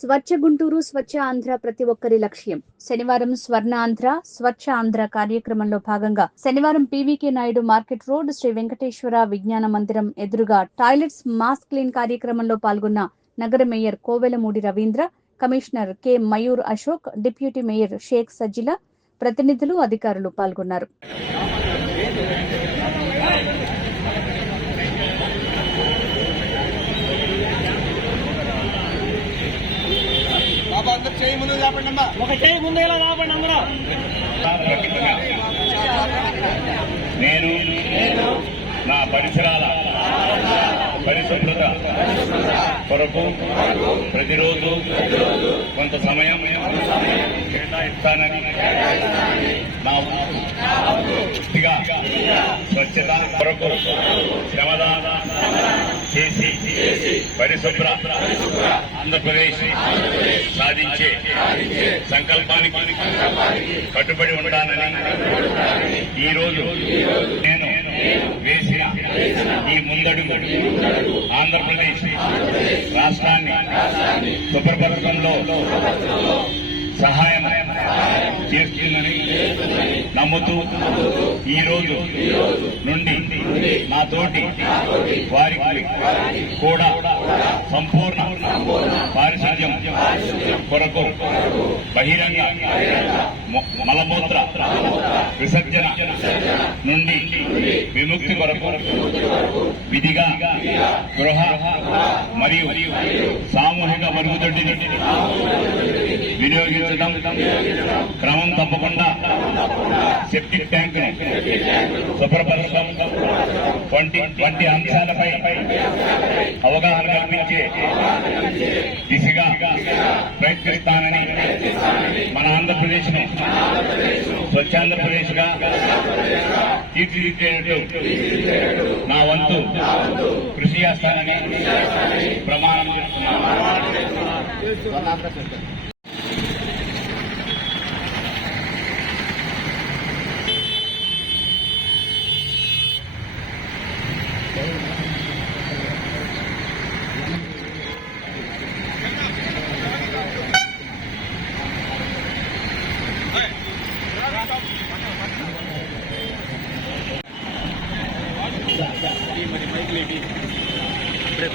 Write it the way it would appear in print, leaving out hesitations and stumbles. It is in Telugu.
స్వచ్ఛ గుంటూరు స్వచ్ఛ ఆంధ్ర ప్రతి ఒక్కరి లక్ష్యం. శనివారం స్వర్ణ ఆంధ్ర స్వచ్ఛ ఆంధ్ర కార్యక్రమంలో భాగంగా శనివారం PVK Naidu market road Sri Venkateswara Vignana Mandiram ఎదురుగా టాయిలెట్స్ మాస్ క్లీన్ కార్యక్రమంలో పాల్గొన్న నగర mayor Kovelamudi Ravindra, commissioner K Mayur Ashok, deputy mayor Sheikh Sajjila, ప్రతినిధులు, అధికారులు పాల్గొన్నారు. నేను నా పరిసరాల పరిశుభ్రత కొరకు ప్రతిరోజు కొంత సమయం కేటాయిస్తానని నా పూర్తిగా స్వచ్ఛత కొరకు శ్రమదాన చేసి పరిశుభ్ర ఆంధ్రప్రదేశ్ సాధించే సంకల్పానికి కట్టుబడి ఉంటానని ఈరోజు నేను వేసిన ఈ ముందడుగు ఆంధ్రప్రదేశ్ రాష్ట్రాన్ని శుభ్రపరచడంలో సహాయం చేస్తుందని నమ్ముతూ ఈ రోజు నుండి మా తోటి వారికి కూడా సంపూర్ణ పారిశుధ్యం కొరకు బహిరంగ మలమూత్ర విసర్జన నుండి విముక్తి కొరకు విధిగా గృహ మరియు సామూహిక మరుగుదొడ్డిని వినియోగించడం, క్రమం తప్పకుండా సెప్టిక్ ట్యాంకును శుభ్రపరచడం వంటి అంశాలపై అవగాహన కల్పించే దిశగా ప్రయత్నిస్తానని మన ఆంధ్రప్రదేశ్ ను స్వచ్ఛాంధ్రప్రదేశ్ గా తీర్చిదిద్దేటట్టు నా వంతు కృషి చేస్తానని ప్రమాణం చేస్తున్నాను. ఇప్పుడే